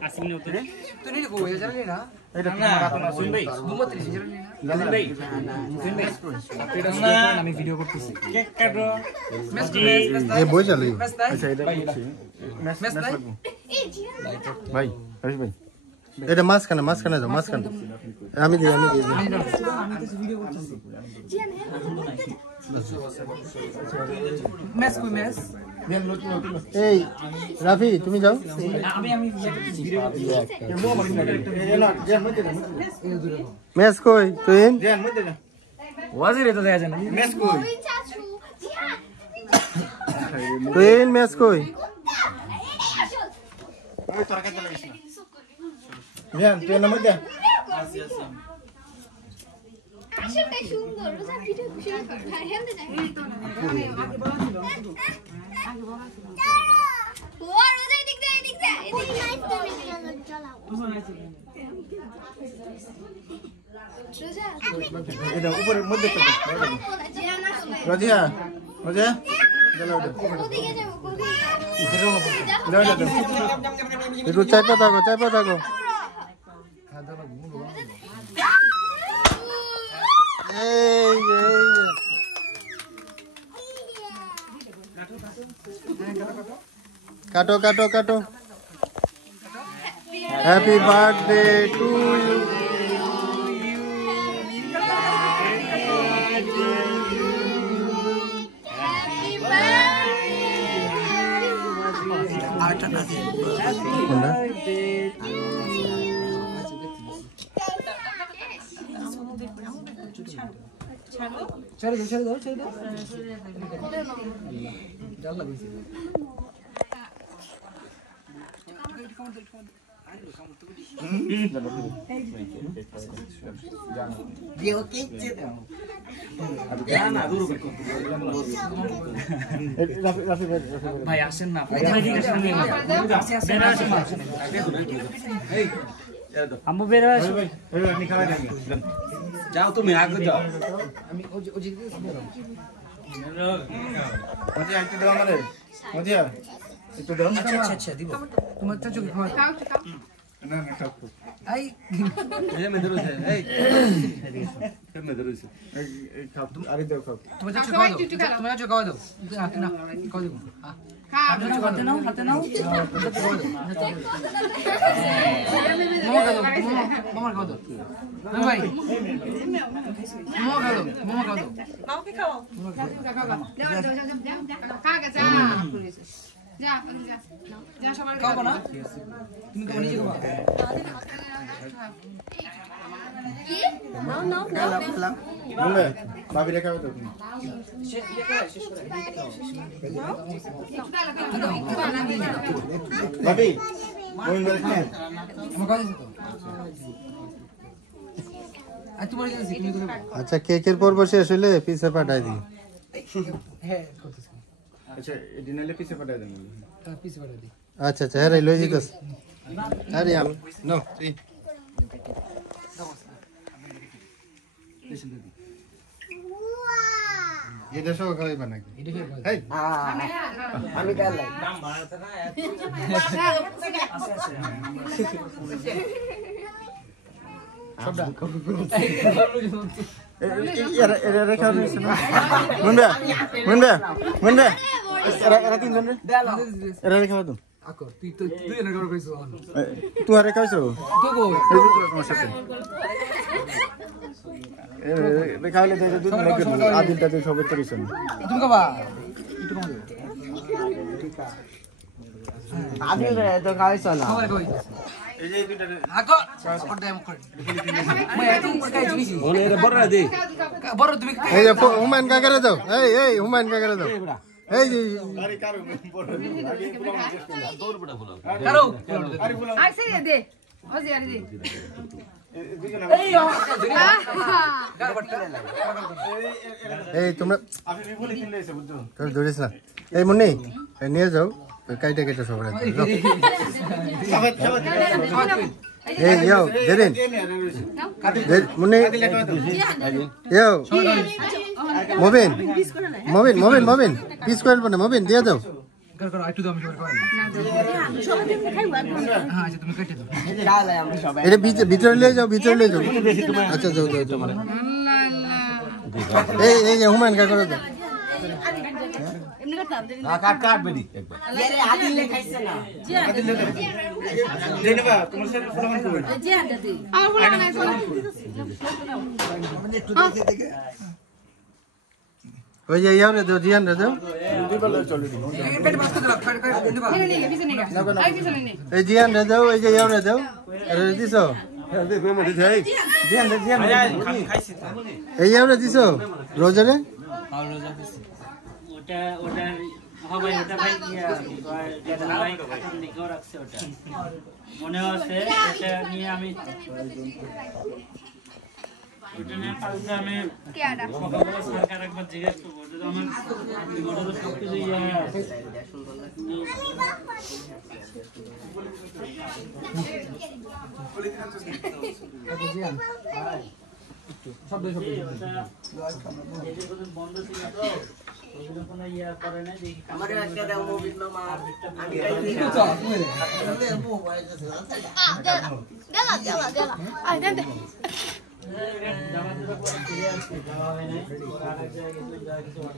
80 minute হতো তুই নিয়ে কই জানি না এটা না শুন ভাই 32 জানি না জানেন ভাই এটা আমি ভিডিও করতেছি কেক কাটো এই বই চালু আচ্ছা এটা করছি ম্যাচ লাগবো ভাই হরিশ ভাই এটা মাঝখানে যাও মাঝখানে আমি দিই ভিডিও করতেছি মেস কই মেস এই রাফি তুমি যাও আমি ভিডিও ম্যাচ কই তুই ওয়াজিরে তো দেখা যায় না ম্যাচ কই তুই ম্যাচ কই ওই তোরা কেন লাগিস না জ্ঞান তুই নাম দে আসলে সুন্দর রোজা ভিডিও শুরু কর হ্যাঁ হেলতে যাই এই তো আগে বলা ছিল ও রোজা এদিক দে এদিক লাইট তুমি চালাও রোজা এটা উপরে মধ্যে তো রাজিয়া রাজিয়া চলো ওদিকে যাও যাও যাও একটু চাইপা থাকো এই কাটো হ্যাপি বার্থডে টু ইউ ছেড়ে দাও জাল লাগিয়েছি ভাই আসেন না আম্মু বের আসো যাও তুমি আগে যাও আমি ওজি মজিয়া একটু দাও আমারে মজিয়া একটু দাও আচ্ছা দিব তোমার চাচু কি খাওয়া না খাও আই এই মে ধরছে এই মে ধরছে এই খাও আরে দাও খাও তোমার চাচু খাওয়া দাও হাতে না খাওয়া দেবো হাতে নাও মামা খাওয়া দাও ভাই মামা খাওয়া দাও মাও কি খাও যা সবার খাবো না তুমি খাবো নিজে খাবো বলে ভাবি রেখা দাও তুমি ভাবি ওই মেরে খাও আমার খাওয়া দিছো তো আর তোমার কাছে তুমি করে আচ্ছা কেকের পর্ব শেষ হলে পিছে পাঠাই দিই হ্যাঁ করতেছি আচ্ছা ডিনারে পিছে পাঠাই দেন পিছে পাঠিয়ে দিই আচ্ছা হ্যাঁ লই যেতেছ আরে আমি নো এটা সব খাইবা নাকি এটা কি এই আমি কাল লাই দাম বাড়াতে না সবটা এরা রেখা দিছ না মুন্ডা এরা তিনজন রে এরা রেখা দাও আকো তুই এনে করে কইছো তুই আর রেখা হইছো তো গো এই যে তোমার সাথে রেখা হইলে দেখো দুই লাগে আদিলটা দিয়ে সবে করিছ তুমি খাবা একটু কম দাও আদিল রে তো খাইছো না খাবার কই এই যে দুইটা আকো অর্ধে মুখ করে মই এত কাই জিনিস ওরে বড় দে বড় তুমি এই যে হুমায়ুন কাকারে দাও এই হুমায়ুন কাকারে দাও এই যে আরে কারো বড় আগে পুরো শেষ করলা দৌড় বড় বলো কারো আরে বলো আর সে দে ওজি আর দে এই তোমরা আমি বিবলি কিনলে এসে বুঝছো তোর ধরিস না এই মুন্নি নিয়ে যাও কাইটা কেটে সব রাখো এই যাও দেরিন মুন্নি যাও মবিন পিস করে না মবিন দিয়ে দাও করো একটু দাও আমি সবাই খাওয়াই হ্যাঁ আচ্ছা তুমি কেটে দাও গালে আমরা সবাই এটা ভিতরে নিয়ে যাও আচ্ছা যাও এই যে হুমায়ুন কা করে দাও এমনি করতাম কাট বেরি একবার এরে আদিলে খাইছে না জেনেবা তোমার সাথে ফোন করবে যে আনতে দি আমার বলা নাই চলো ওই যে ইয়ারে দাও জিয়ান দাও পেট বাস করে দাও পেট দিবা এনে নিয়ে পিছনে গা আই পিছনে নে এই জিয়ান দাও এই যে ইয়ারে দাও আরে দিছো এই ইয়ারে দিছো রোজারে ওটা হবে ওটা ভাই যেটা ভাই খাতার দিকেও রাখছে ওটা মনে আছে এটা নিয়ে আমি ওটা নিয়ে পাল্টা আমি কে আডা সকালবেলা সরকার একবার জিজ্ঞেস করবো যদি আমার ওটা তো সব কিছু ইয়ে আছে বন্ধ ছিল তো ওগুলো কোনো ইয়ে করে না দেখি আমারে একটা দাও মুভি মামা আমি দেলা আই দেন দে জামা দিতে পরে ফিরে আসছে যাওয়া হয় নাই ওরা আরেক জায়গায় গেছিল যা কিছু আর